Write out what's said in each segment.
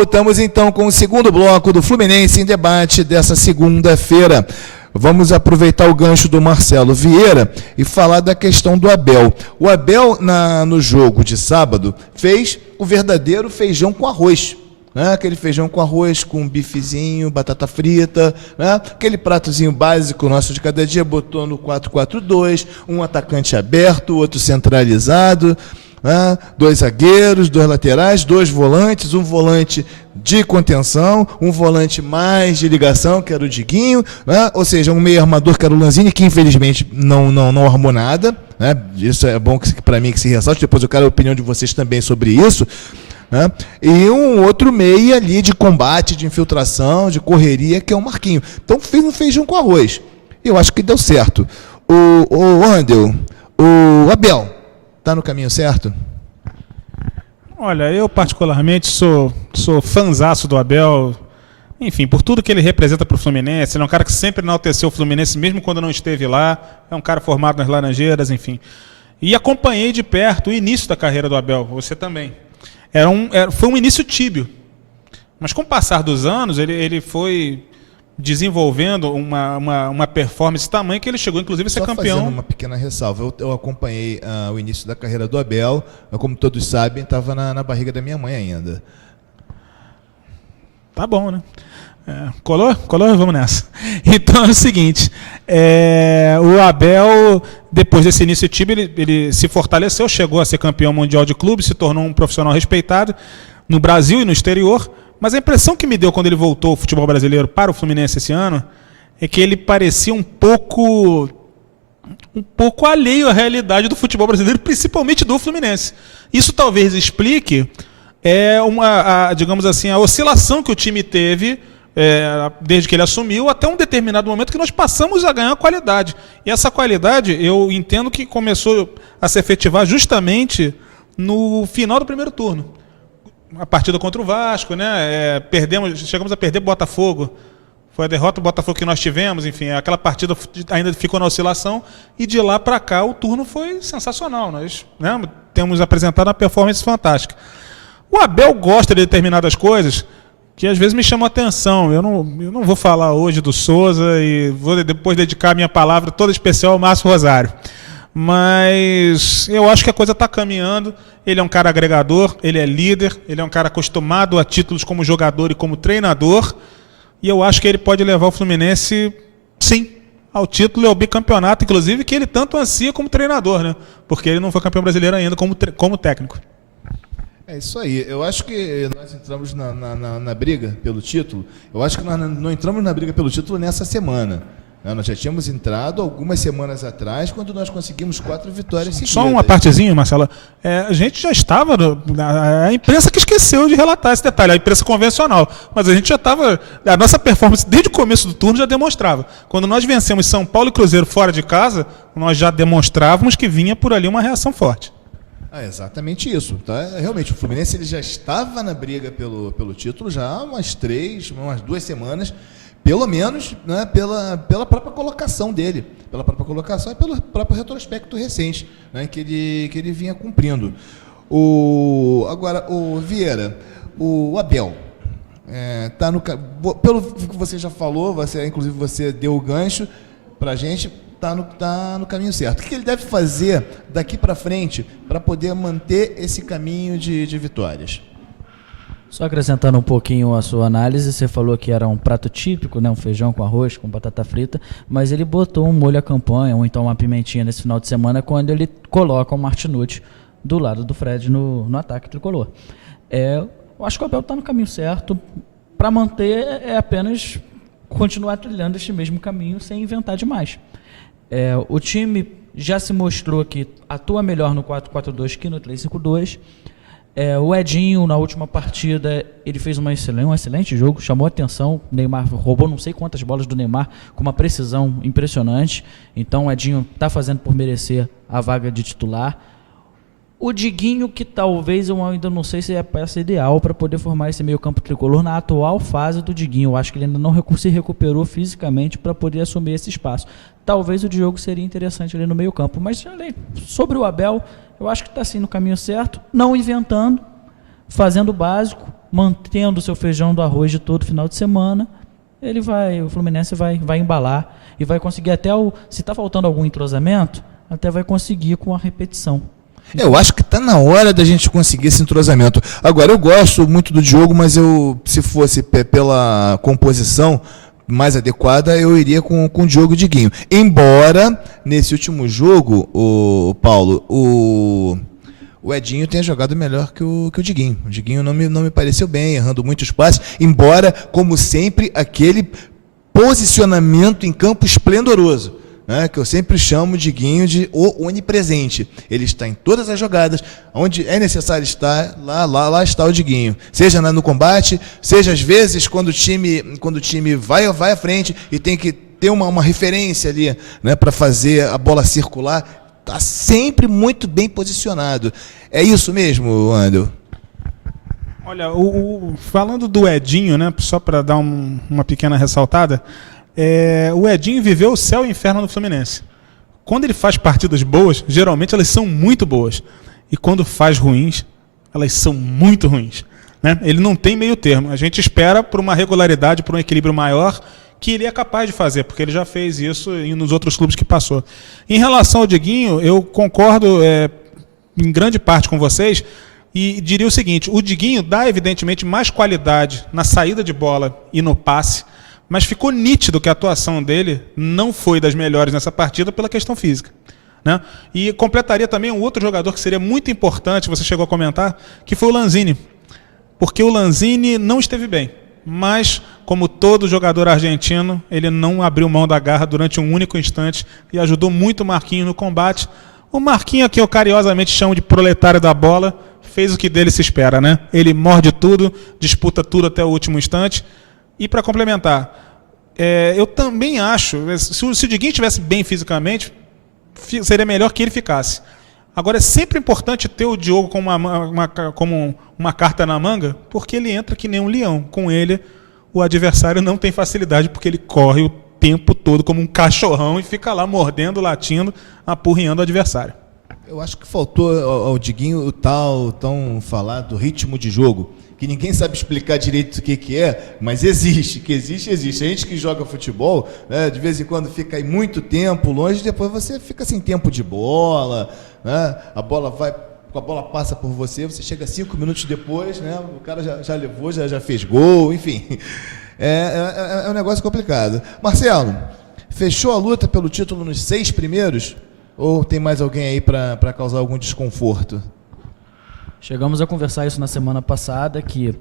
Voltamos então com o segundo bloco do Fluminense em Debate dessa segunda-feira. Vamos aproveitar o gancho do Marcelo Vieira e falar da questão do Abel. O Abel, no jogo de sábado, fez o verdadeiro feijão com arroz. Né? Aquele feijão com arroz, com um bifezinho, batata frita, né? Aquele pratozinho básico nosso de cada dia, botou no 4-4-2, um atacante aberto, outro centralizado, né? 2 zagueiros, 2 laterais, 2 volantes, um volante de contenção, um volante mais de ligação, que era o Diguinho, né? Ou seja, um meio armador, que era o Lanzini, que infelizmente não armou nada, né? Isso é bom para mim que se ressalte, depois eu quero a opinião de vocês também sobre isso. Né? E um outro meio ali de combate, de infiltração, de correria, que é o Marquinho. Então fez um feijão com arroz. Eu acho que deu certo. O Andel, o Abel, está no caminho certo? Olha, eu particularmente sou fanzaço do Abel, enfim, por tudo que ele representa para o Fluminense. Ele é um cara que sempre enalteceu o Fluminense, mesmo quando não esteve lá. É um cara formado nas Laranjeiras, enfim. E acompanhei de perto o início da carreira do Abel, você também. Foi um início tíbio, mas com o passar dos anos ele foi desenvolvendo uma performance tamanha que ele chegou inclusive a ser campeão. Só fazendo uma pequena ressalva, eu acompanhei o início da carreira do Abel, como todos sabem, estava na barriga da minha mãe ainda. Tá bom, né? Colou? Vamos nessa. Então é o seguinte, o Abel, depois desse início tíbio, ele se fortaleceu, chegou a ser campeão mundial de clube, se tornou um profissional respeitado no Brasil e no exterior, mas a impressão que me deu quando ele voltou ao futebol brasileiro para o Fluminense esse ano é que ele parecia um pouco alheio à realidade do futebol brasileiro, principalmente do Fluminense. Isso talvez explique digamos assim, a oscilação que o time teve desde que ele assumiu até um determinado momento que nós passamos a ganhar qualidade. E essa qualidade eu entendo que começou a se efetivar justamente no final do primeiro turno. A partida contra o Vasco, né? Chegamos a perder Botafogo. Foi a derrota do Botafogo que nós tivemos, enfim, aquela partida ainda ficou na oscilação e de lá para cá o turno foi sensacional. Nós, né, temos apresentado uma performance fantástica. O Abel gosta de determinadas coisas que às vezes me chamam a atenção. Eu não vou falar hoje do Souza e vou depois dedicar a minha palavra toda especial ao Márcio Rosário. Mas eu acho que a coisa está caminhando. Ele é um cara agregador, ele é líder, ele é um cara acostumado a títulos como jogador e como treinador. E eu acho que ele pode levar o Fluminense, sim, ao título e ao bicampeonato, inclusive, que ele tanto ansia como treinador, né? Porque ele não foi campeão brasileiro ainda como técnico. É isso aí. Eu acho que nós entramos na briga pelo título. Eu acho que nós não entramos na briga pelo título nessa semana. Nós já tínhamos entrado algumas semanas atrás, quando nós conseguimos 4 vitórias seguidas. Só uma partezinha, Marcelo. A gente já estava... A imprensa que esqueceu de relatar esse detalhe, a imprensa convencional. Mas a gente já estava... A nossa performance, desde o começo do turno, já demonstrava. Quando nós vencemos São Paulo e Cruzeiro fora de casa, nós já demonstrávamos que vinha por ali uma reação forte. Exatamente isso. Tá? Realmente, o Fluminense ele já estava na briga pelo título já há umas 2 semanas, pelo menos, né, pela própria colocação dele, pela própria colocação e pelo próprio retrospecto recente, né, que ele vinha cumprindo. Agora, o Vieira, o Abel, pelo que você já falou, inclusive você deu o gancho para a gente, está no caminho certo. O que ele deve fazer daqui para frente para poder manter esse caminho de vitórias? Só acrescentando um pouquinho a sua análise, você falou que era um prato típico, né, um feijão com arroz, com batata frita, mas ele botou um molho à campanha, ou então uma pimentinha nesse final de semana, quando ele coloca o Martinucci do lado do Fred no ataque tricolor. Eu acho que o Abel está no caminho certo. Para manter, é apenas continuar trilhando este mesmo caminho sem inventar demais. O time já se mostrou que atua melhor no 4-4-2 que no 3-5-2. O Edinho, na última partida, ele fez um excelente jogo, chamou a atenção. O Neymar roubou não sei quantas bolas do Neymar com uma precisão impressionante. Então o Edinho está fazendo por merecer a vaga de titular. O Diguinho, que talvez eu ainda não sei se é a peça ideal para poder formar esse meio campo tricolor na atual fase do Diguinho. Eu acho que ele ainda não se recuperou fisicamente para poder assumir esse espaço. Talvez o Diogo seria interessante ali no meio campo. Mas sobre o Abel, eu acho que está assim no caminho certo, não inventando, fazendo o básico mantendo o seu feijão do arroz de todo final de semana, o Fluminense vai embalar e vai conseguir se está faltando algum entrosamento, até vai conseguir com a repetição. Eu acho que está na hora da gente conseguir esse entrosamento. Agora, eu gosto muito do Diogo, mas se fosse pela composição mais adequada, eu iria com o Diogo e o Diguinho. Embora, nesse último jogo, Paulo, o Edinho tenha jogado melhor que o Diguinho. O Diguinho não me pareceu bem, errando muitos passes, embora, como sempre, aquele posicionamento em campo esplendoroso, né, que eu sempre chamo o Diguinho de o onipresente. Ele está em todas as jogadas, onde é necessário estar, lá está o Diguinho. Seja no combate, seja às vezes quando o time vai à frente e tem que ter uma referência ali, né, para fazer a bola circular, está sempre muito bem posicionado. É isso mesmo, Andel? Olha, falando do Edinho, né, só para dar uma pequena ressaltada, o Edinho viveu o céu e o inferno no Fluminense. Quando ele faz partidas boas, geralmente elas são muito boas. E quando faz ruins, elas são muito ruins, né? Ele não tem meio termo. A gente espera por uma regularidade, por um equilíbrio maior, que ele é capaz de fazer, porque ele já fez isso nos outros clubes que passou. Em relação ao Diguinho, eu concordo em grande parte com vocês, e diria o seguinte: o Diguinho dá, evidentemente, mais qualidade na saída de bola e no passe, mas ficou nítido que a atuação dele não foi das melhores nessa partida pela questão física, né? E completaria também um outro jogador que seria muito importante, você chegou a comentar, que foi o Lanzini. Porque o Lanzini não esteve bem, mas, como todo jogador argentino, ele não abriu mão da garra durante um único instante e ajudou muito o Marquinhos no combate. O Marquinhos, que eu carinhosamente chamo de proletário da bola, fez o que dele se espera, né? Ele morde tudo, disputa tudo até o último instante. E para complementar, eu também acho, se o Diguinho estivesse bem fisicamente, seria melhor que ele ficasse. Agora, é sempre importante ter o Diogo como uma carta na manga, porque ele entra que nem um leão. Com ele, o adversário não tem facilidade, porque ele corre o tempo todo como um cachorrão e fica lá mordendo, latindo, apurrinhando o adversário. Eu acho que faltou ao Diguinho o tal tão falado ritmo de jogo, que ninguém sabe explicar direito o que é, mas existe. A gente que joga futebol, né, de vez em quando fica aí muito tempo longe, depois você fica sem tempo de bola, né, a bola passa por você, você chega 5 minutos depois, né, o cara já levou, já fez gol, enfim. É um negócio complicado. Marcelo, fechou a luta pelo título nos 6 primeiros? Ou tem mais alguém aí para causar algum desconforto? Chegamos a conversar isso na semana passada, que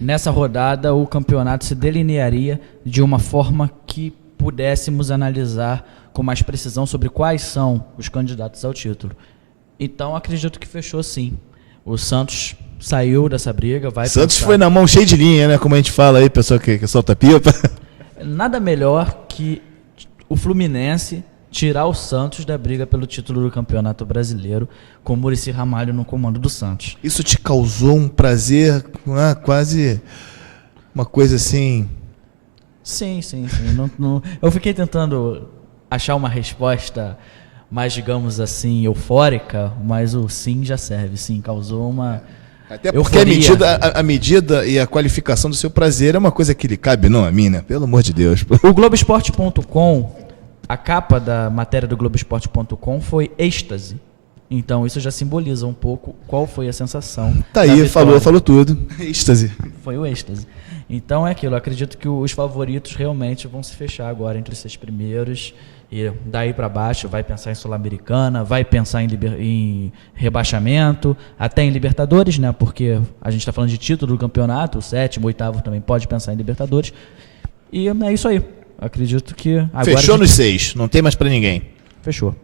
nessa rodada o campeonato se delinearia de uma forma que pudéssemos analisar com mais precisão sobre quais são os candidatos ao título. Então, acredito que fechou sim. O Santos saiu dessa briga, vai Santos pensar. foi na mão cheia de linha, né? Como a gente fala aí, pessoal que solta pipa. Nada melhor que o Fluminense tirar o Santos da briga pelo título do Campeonato Brasileiro, com o Muricy Ramalho no comando do Santos. Isso te causou um prazer, né? Quase uma coisa assim... Sim. Eu fiquei tentando achar uma resposta mais, digamos assim, eufórica, mas o sim já serve. Sim, causou uma... Até porque a medida e a qualificação do seu prazer é uma coisa que lhe cabe, não a mim, né? Pelo amor de Deus. O Globoesporte.com, a capa da matéria do Globoesporte.com foi êxtase. Então isso já simboliza um pouco qual foi a sensação. Tá aí, falou tudo. Êxtase. Foi o êxtase. Então é aquilo, eu acredito que os favoritos realmente vão se fechar agora entre os 6 primeiros. E daí para baixo vai pensar em Sul-Americana, vai pensar em rebaixamento, até em Libertadores, né? Porque a gente está falando de título do campeonato, o 7º, 8º também pode pensar em Libertadores. E é isso aí. Acredito que agora... Fechou nos 6, não tem mais para ninguém. Fechou.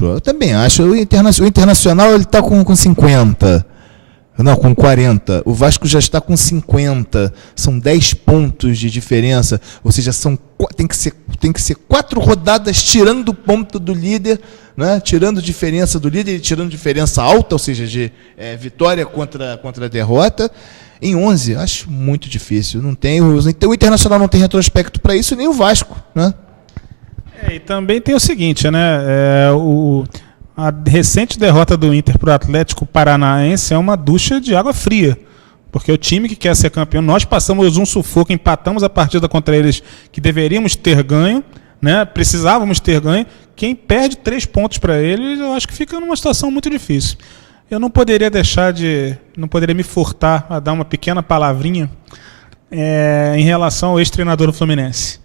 Eu também acho. O Internacional ele está com 50. Não, com 40. O Vasco já está com 50. São 10 pontos de diferença. Ou seja, tem que ser 4 rodadas tirando o ponto do líder, né? Tirando diferença do líder e tirando diferença alta, ou seja, de vitória contra a derrota. Em 11, acho muito difícil. O Internacional não tem retrospecto para isso, nem o Vasco, né? E também tem o seguinte, né? A recente derrota do Inter para o Atlético Paranaense é uma ducha de água fria, Porque o time que quer ser campeão, nós passamos um sufoco, empatamos a partida contra eles que deveríamos ter ganho, né? Precisávamos ter ganho. Quem perde 3 pontos para eles, eu acho que fica numa situação muito difícil. Eu não poderia não poderia me furtar a dar uma pequena palavrinha em relação ao ex-treinador do Fluminense.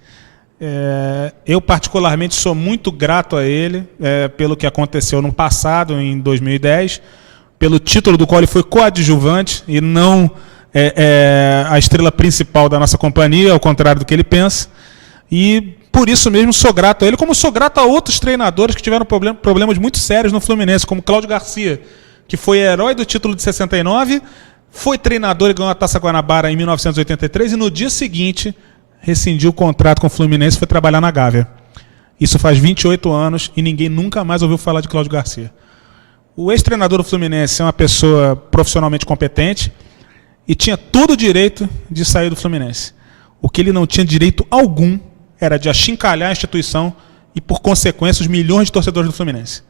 Eu particularmente sou muito grato a ele pelo que aconteceu no passado, em 2010, pelo título do qual ele foi coadjuvante e não a estrela principal da nossa companhia, ao contrário do que ele pensa. E por isso mesmo sou grato a ele, como sou grato a outros treinadores que tiveram problemas muito sérios no Fluminense, como Cláudio Garcia, que foi herói do título de 69, foi treinador e ganhou a Taça Guanabara em 1983 e no dia seguinte rescindiu o contrato com o Fluminense e foi trabalhar na Gávea. Isso faz 28 anos e ninguém nunca mais ouviu falar de Cláudio Garcia. O ex-treinador do Fluminense é uma pessoa profissionalmente competente e tinha todo o direito de sair do Fluminense. O que ele não tinha direito algum era de achincalhar a instituição e, por consequência, os milhões de torcedores do Fluminense.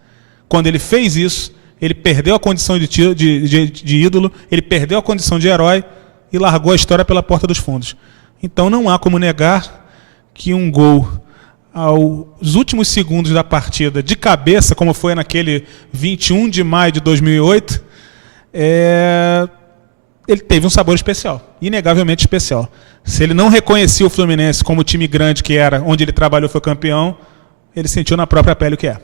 Quando ele fez isso, ele perdeu a condição de ídolo, ele perdeu a condição de herói e largou a história pela porta dos fundos. Então não há como negar que um gol aos últimos segundos da partida, de cabeça, como foi naquele 21 de maio de 2008, ele teve um sabor especial, inegavelmente especial. Se ele não reconhecia o Fluminense como o time grande que era, onde ele trabalhou e foi campeão, ele sentiu na própria pele o que é.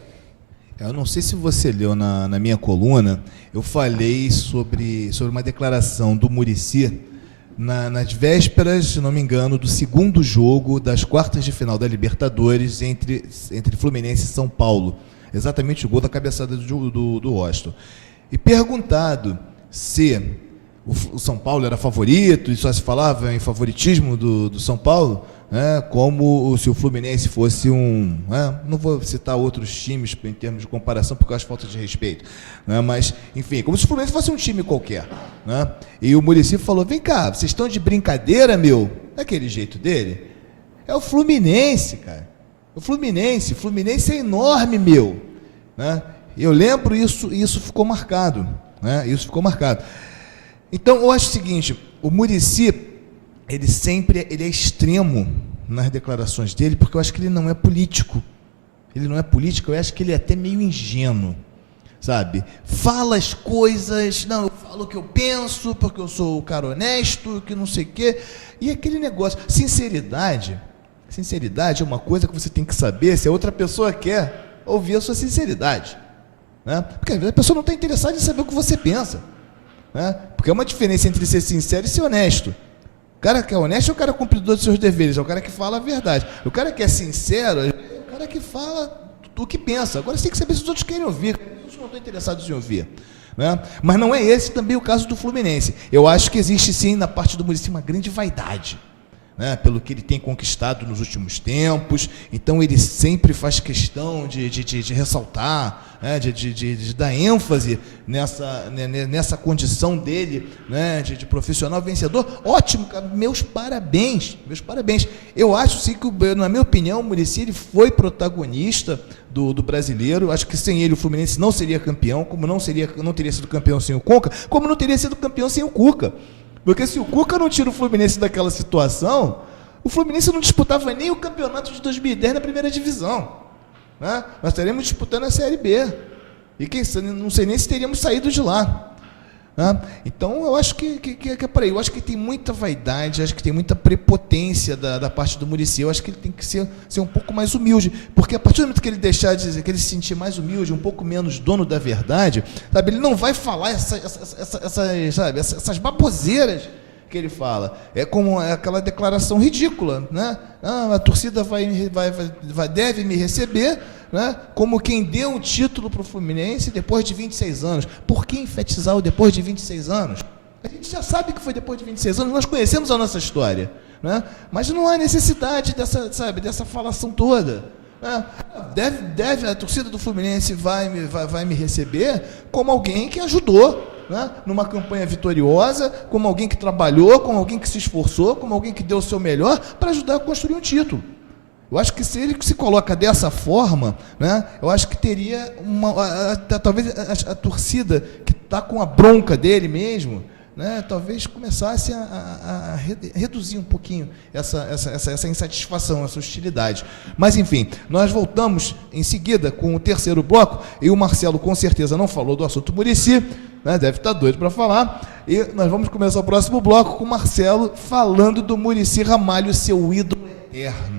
Eu não sei se você leu na minha coluna, eu falei sobre uma declaração do Muricy nas vésperas, se não me engano, do segundo jogo das quartas de final da Libertadores entre Fluminense e São Paulo. Exatamente o gol da cabeçada do Washington. E perguntado se o São Paulo era favorito, e só se falava em favoritismo do São Paulo, como se o Fluminense fosse não vou citar outros times em termos de comparação, porque eu acho falta de respeito, mas, enfim, como se o Fluminense fosse um time qualquer. E o Muricy falou, vem cá, vocês estão de brincadeira, meu? Daquele jeito dele. É o Fluminense, cara. O Fluminense é enorme, meu. Eu lembro isso, e isso ficou marcado. Isso ficou marcado. Então, eu acho o seguinte, o Muricy, ele é extremo nas declarações dele, porque eu acho que ele não é político. Ele não é político, eu acho que ele é até meio ingênuo, sabe? Fala as coisas, não, eu falo o que eu penso, porque eu sou o cara honesto, que não sei o quê. E aquele negócio, sinceridade é uma coisa que você tem que saber se a outra pessoa quer ouvir a sua sinceridade. Porque às vezes a pessoa não está interessada em saber o que você pensa. Porque é uma diferença entre ser sincero e ser honesto. O cara que é honesto é o cara cumpridor dos seus deveres, é o cara que fala a verdade. O cara que é sincero é o cara que fala o que pensa. Agora você tem que saber se os outros querem ouvir. Os outros não estão interessados em ouvir. Mas não é esse também o caso do Fluminense. Eu acho que existe sim na parte do Muricy uma grande vaidade, pelo que ele tem conquistado nos últimos tempos. Então ele sempre faz questão de ressaltar, de dar ênfase nessa condição dele, de profissional vencedor. Ótimo, cara, meus parabéns. Eu acho sim que, na minha opinião, o Muricy ele foi protagonista do brasileiro. Acho que sem ele o Fluminense não seria campeão, como não teria sido campeão sem o Conca, como não teria sido campeão sem o Cuca. Porque se o Cuca não tira o Fluminense daquela situação, o Fluminense não disputava nem o campeonato de 2010 na primeira divisão. Nós estaríamos disputando a Série B. E não sei nem se teríamos saído de lá. Então, eu acho que é por aí. Eu acho que tem muita vaidade, acho que tem muita prepotência da parte do Muricy. Eu acho que ele tem que ser um pouco mais humilde. Porque a partir do momento que ele deixar de dizer, que ele se sentir mais humilde, um pouco menos dono da verdade, sabe, ele não vai falar essas baboseiras que ele fala. É como aquela declaração ridícula, a torcida deve me receber, como quem deu um título para o Fluminense depois de 26 anos. Por que enfatizar o depois de 26 anos? A gente já sabe que foi depois de 26 anos, nós conhecemos a nossa história, mas não há necessidade dessa falação toda. A torcida do Fluminense vai me receber como alguém que ajudou, numa campanha vitoriosa, como alguém que trabalhou, como alguém que se esforçou, como alguém que deu o seu melhor para ajudar a construir um título. Eu acho que se ele se coloca dessa forma, eu acho que teria talvez a torcida que está com a bronca dele mesmo, né, talvez começasse a reduzir um pouquinho essa insatisfação, essa hostilidade. Mas, enfim, nós voltamos em seguida com o terceiro bloco, e o Marcelo com certeza não falou do assunto Muricy, né, deve estar doido para falar, e nós vamos começar o próximo bloco com o Marcelo falando do Muricy Ramalho, seu ídolo eterno.